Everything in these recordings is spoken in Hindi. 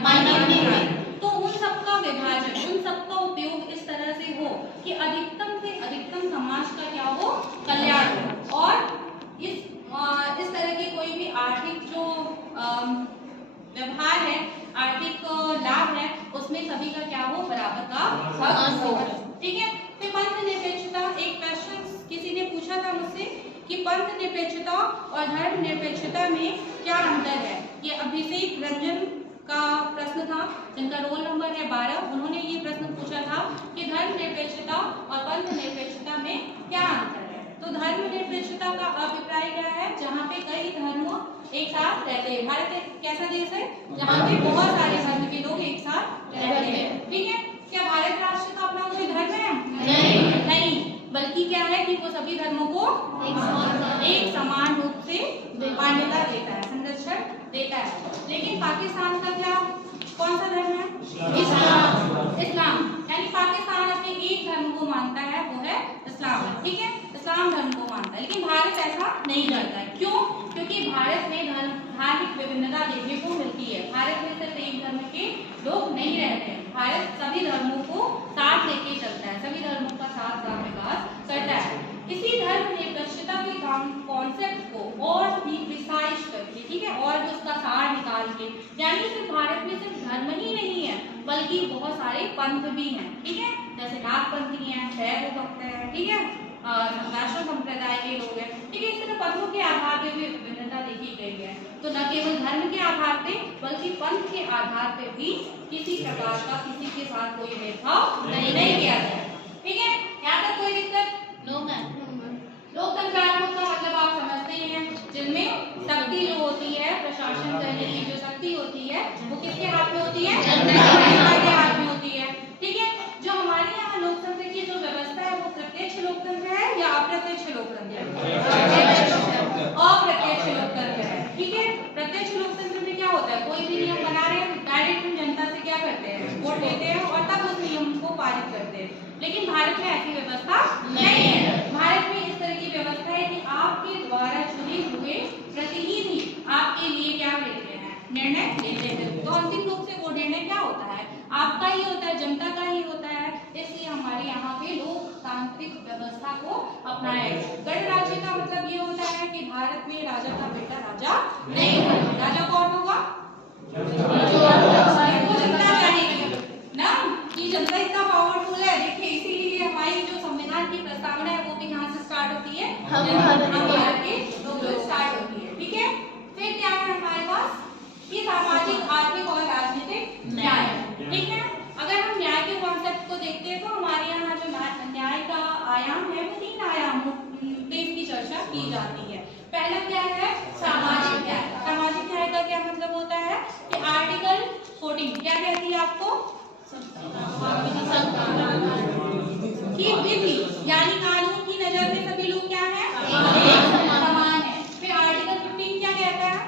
मान्यता है। तो उन सबका विभाजन, उन सबका उपयोग इस तरह से हो कि अधिकतम से अधिकतम समाज का क्या हो, कल्याण हो। और इस तरह की कोई भी आर्थिक जो व्यवहार है, आर्थिक लाभ है, उसमें सभी का क्या हो, बराबर का हक हो। ठीक है। फिर पंथ निरपेक्षता, एक क्वेश्चन किसी ने पूछा था मुझसे कि पंथ निरपेक्षता और धर्म निरपेक्षता में क्या अंतर है। ये अभिषेक रंजन का प्रश्न था, जिनका रोल नंबर है 12। उन्होंने ये प्रश्न पूछा था कि धर्म निरपेक्षता और पंथ निरपेक्षता में क्या अंतर है। तो धर्म निरपेक्षता का अभिप्राय क्या है, जहाँ पे कई धर्म एक साथ रहते हैं। भारत एक कैसा देश है जहाँ पे बहुत सारे धर्म के लोग एक साथ रहते हैं। ठीक है। क्या भारत राष्ट्र का अपना कोई धर्म है? नहीं, बल्कि क्या है कि वो सभी धर्मों को एक समान रूप से मान्यता देता है, संरक्षण देता है। लेकिन पाकिस्तान का क्या, कौन सा धर्म है? इस्लाम। यानी पाकिस्तान अपने एक धर्म को मानता है, वो है इस्लाम। ठीक है, इस्लाम धर्म को मानता है। लेकिन भारत ऐसा नहीं करता है। क्यों? क्योंकि भारत में धार्मिक विभिन्नता देखने को मिलती है। भारत में सिर्फ एक धर्म के लोग नहीं रहते हैं। भारत सभी धर्मों को साथ लेके चलता है, सभी धर्मों का साथ साथ विकास करता है। इसी धर्म निरपेक्षता के कॉन्सेप्ट को और भी प्रिसाइज करके, ठीक है, और भी उसका सार निकाल के, यानी सिर्फ भारत में सिर्फ धर्म ही नहीं है बल्कि बहुत सारे पंथ भी हैं। ठीक है, जैसे नागपंथी हैं, शैव भक्त हैं, ठीक है, वैष्णव संप्रदाय के लोग हैं। ठीक है, इस तरह पंथों के आधार पे भी विभिन्नता देखी गई है। तो न केवल धर्म के आधार पे बल्कि पंथ के आधार पे भी किसी प्रकार का किसी के साथ कोई भेदभाव नहीं किया जाए। ठीक है, यहाँ तक कोई दिक्कत? लोकतंत्रात्मक का मतलब आप समझते ही हैं, जिनमें शक्ति जो होती है, प्रशासन करने की जो शक्ति होती है, वो किसके हाथ में होती है? जनता के हाथ में होती है। ठीक है, जो हमारे यहाँ लोकतंत्र की जो व्यवस्था है वो प्रत्यक्ष लोकतंत्र है या अप्रत्यक्ष लोकतंत्र है? अप्रत्यक्ष लोकतंत्र है। ठीक है, प्रत्यक्ष लोकतंत्र में क्या होता है, कोई भी नियम बना रहे हैं, डायरेक्ट हम जनता से क्या करते हैं, वोट देते हैं और तब उस नियम को पारित करते हैं। लेकिन भारत में ऐसी व्यवस्था नहीं है। भारत में इस तरह की व्यवस्था है कि आपके द्वारा चुने हुए प्रतिनिधि आपके लिए क्या लेते हैं, निर्णय लेते हैं। तो अंतिम रूप से वो निर्णय क्या होता है, आपका ही होता है, जनता का ही होता है। इसलिए हमारे यहाँ पे लोकतांत्रिक व्यवस्था को अपनाया है। गणराज्य का मतलब ये होता है कि भारत में राजा का बेटा राजा नहीं होगा। राजा कौन होगा? जनता चाहेगी ना कि जनता इतना पावरफुल है। देखिए, इसीलिए हमारी जो संविधान की प्रस्तावना है वो भी यहाँ से स्टार्ट होती है, भारत के लोग स्टार्ट होती है। ठीक है, फिर क्या है हमारे पास कि सामाजिक, आर्थिक और राजनीतिक न्याय। ठीक है, अगर हम न्याय के कॉन्सेप्ट को देखते हैं तो हमारे यहाँ जो न्याय का आयाम है वो 3 आयामों पे इसकी चर्चा की जाती है। पहला क्या है, सामाजिक न्याय। सामाजिक न्याय का क्या मतलब होता है कि आर्टिकल 14 क्या कहती है आपको, कि विधि यानी कानून की नजर में सभी लोग क्या है, समान है। फिर आर्टिकल 15 क्या कहता है,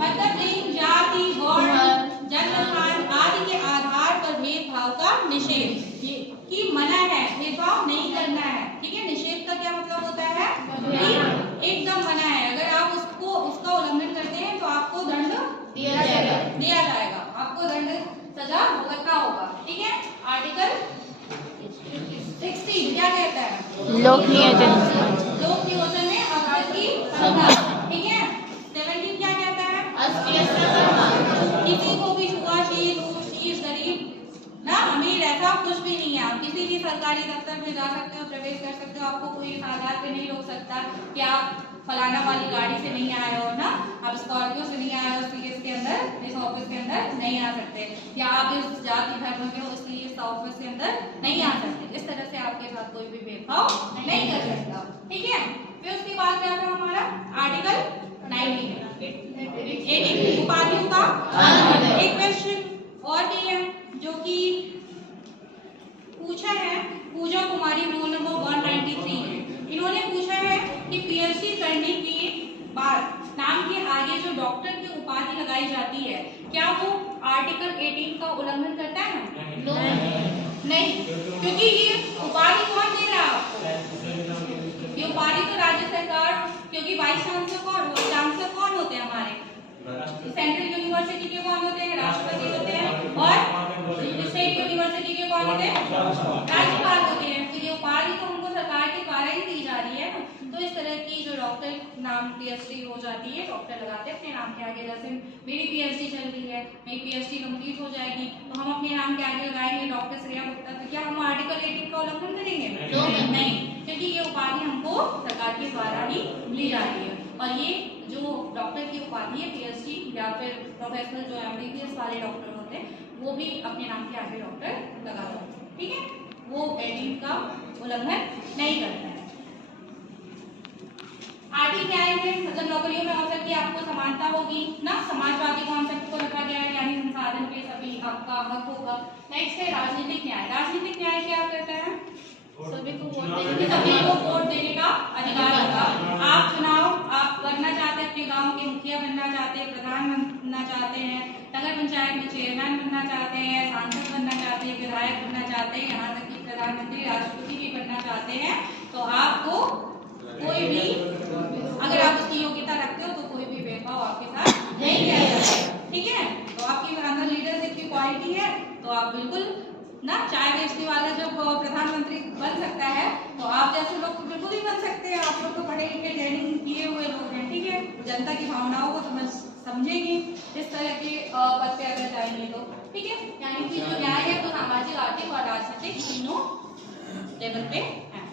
मतलब लिंग, जाति, वर्ण, जन्म स्थान आदि के आधार पर भेदभाव का निषेध की मना है, भेदभाव नहीं करना है। ठीक है, निषेध का क्या मतलब होता है कि एकदम मना है। अगर आप उसका उल्लंघन करते हैं तो आपको दंड दिया जाएगा, आपको दंड सजा भुगतना होगा। ठीक है, आर्टिकल 16 क्या कहता है, लोक नियोजन में अवसर की संख्या। ठीक है, 17 क्या कहता है, किसी को भी छुआछूत, ऊंच-नीच, गरीब ना अमीर ऐसा कुछ भी नहीं है। आप किसी भी सरकारी दफ्तर में जा सकते हो, प्रवेश कर सकते हो, आपको कोई इस आधार पे नहीं रोक सकता कि आप फलाना वाली गाड़ी से नहीं आए हो ना, आप स्कॉर्पियो से नहीं आए हो, इसके अंदर, इस ऑफिस के अंदर नहीं आ सकते, या आप इस जाति धर्म के हो इसलिए इस ऑफिस के अंदर नहीं आ सकते। इस तरह से आपके साथ कोई भी भेदभाव नहीं कर सकता। ठीक है, फिर उसके बाद क्या था हमारा आर्टिकल 18 उपाधियों का। एक क्वेश्चन और भी है जो कि पूछा है, पूजा कुमारी रोल नंबर 193 है। इन्होंने पूछा है कि पीएचडी करने के बाद नाम के आगे जो डॉक्टर की उपाधि लगाई जाती है, क्या वो आर्टिकल 18 का उल्लंघन करता है? नहीं, क्योंकि ये उपाधि कौन दे रहा है आपको? ये उपाधि तो राज्य सरकार, क्योंकि वाइस चांसलर कौन होते हैं हमारे, राज्यपाल होते हैं। तो ये उपाधि तो उनको सरकार के द्वारा ही दी जा रही है ना। तो इस तरह की जो डॉक्टर नाम पीएचडी हो जाती है, डॉक्टर लगाते हैं अपने नाम के आगे। जैसे मेरी पीएचडी चल रही है, मेरी पीएचडी कंप्लीट हो जाएगी तो हम अपने नाम के आगे लगाएंगे डॉक्टर श्रेया गुप्ता। तो क्या हम आर्टिकल 18 का उल्लंघन करेंगे? नहीं, क्योंकि ये उपाधि हमको सरकार के द्वारा ही ली जा रही है। और ये जो डॉक्टर की उपाधि है पीएचडी या फिर प्रोफेशनल जो एमबीबीएस वाले डॉक्टर होते हैं वो भी अपने नाम के आगे डॉक्टर लगा सकते हैं। ठीक है, वो 18 का उल्लंघन नहीं करते हैं। आर्थिक न्याय में मतलब नौकरियों में अवसर की आपको समानता होगी ना, समाजवादी कॉन्सेप्ट को रखा गया है, यानी संसाधन पे सभी आपका हक होगा। नेक्स्ट है राजनीतिक न्याय। राजनीतिक न्याय क्या कहता है? सभी को वोट देने का अधिकार होगा। आप चुनाव आप करना चाहते हैं, अपने गांव के मुखिया बनना चाहते हैं, प्रधान बनना चाहते हैं, नगर पंचायत में चेयरमैन बनना चाहते हैं, सांसद बनना चाहते हैं, विधायक बनना चाहते हैं, यहाँ तक कि प्रधानमंत्री राष्ट्रपति भी बनना चाहते हैं, तो आपको कोई भी अगर आप उसकी योग्यता रखते हो तो कोई भी भेदभाव आपके साथ नहीं किया जाएगा। ठीक है, तो आपकी अंदर लीडरशिप की क्वालिटी है तो आप बिल्कुल ना, चाय बेचने वाला जब प्रधानमंत्री बन सकता है तो आप जैसे लोग तो बिल्कुल ही बन सकते हैं। आप लोग तो पढ़े लिखे ट्रेनिंग किए हुए लोग हैं। ठीक है, जनता की भावनाओं को समझेंगे इस तरह के पद पे अगर जाएंगे तो। ठीक है, यानी कि जो न्याय है तो सामाजिक, आर्थिक और राजनीतिक तीनों लेवल पे है।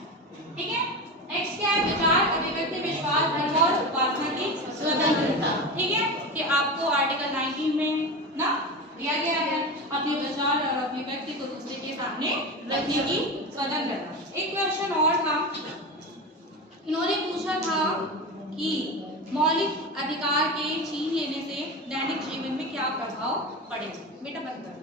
ठीक है, नेक्स्ट क्या है? विचार, अभिव्यक्ति, विश्वास, धर्म और उपासना की स्वतंत्रता। ठीक है, कि आपको आर्टिकल 19 में ना दिया गया है अपने विचार और अभिव्यक्ति को दूसरे के सामने रखने की स्वतंत्रता। एक क्वेश्चन और था, इन्होंने पूछा था कि मौलिक अधिकार के छीन लेने से दैनिक जीवन में क्या प्रभाव पड़ेगा। बेटा बता